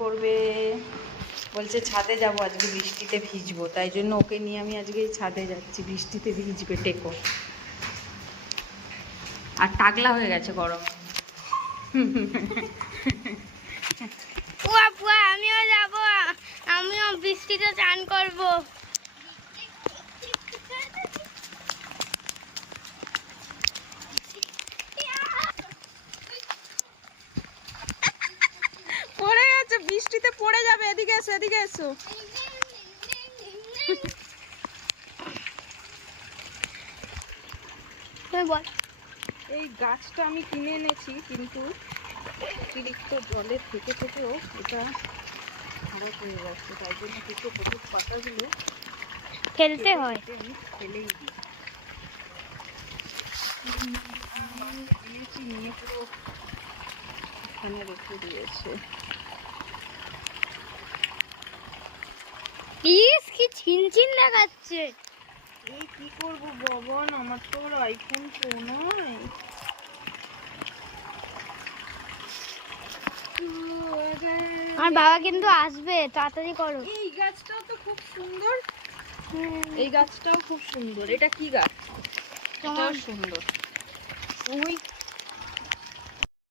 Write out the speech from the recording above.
করবে, বলছে ছাদে যাব আজকে, বৃষ্টিতে ভিজবো, তাই জন্য ওকে নিয়ে আমি আজকে ছাদে যাচ্ছি, বৃষ্টিতে ভিজবে টেকো। আর টাকলা হয়ে গেছে গরম। পুয়া পুয়া আমিও যাব, আমিও বৃষ্টিতে চান করব। পড়ে গেছে, বৃষ্টিতে পড়ে যাবে, এদিকে এসো, এদিকে এসো। বল। এই গাছটা আমি কিনে এনেছি, কিন্তু অতিরিক্ত জলে থেকে থেকেও এটা খারাপ হয়ে যাচ্ছে, তাই জন্য কিছু হলুদ পাতাগুলো ফেলতে হয়। আমি ফেলেই দিই। দিয়েছি, নিয়ে পুরো এখানে রেখে দিয়েছে। ইস কি ছিনছিন দেখাচ্ছে। এই কি করবো বাবন, আমার তো আইফোন প্রো নয়। আমার বাবা কিন্তু আসবে, তাড়াতাড়ি করো। এই গাছটাও তো খুব সুন্দর, এই গাছটাও খুব সুন্দর। এটা কি গাছ? এটাও সুন্দর। ওই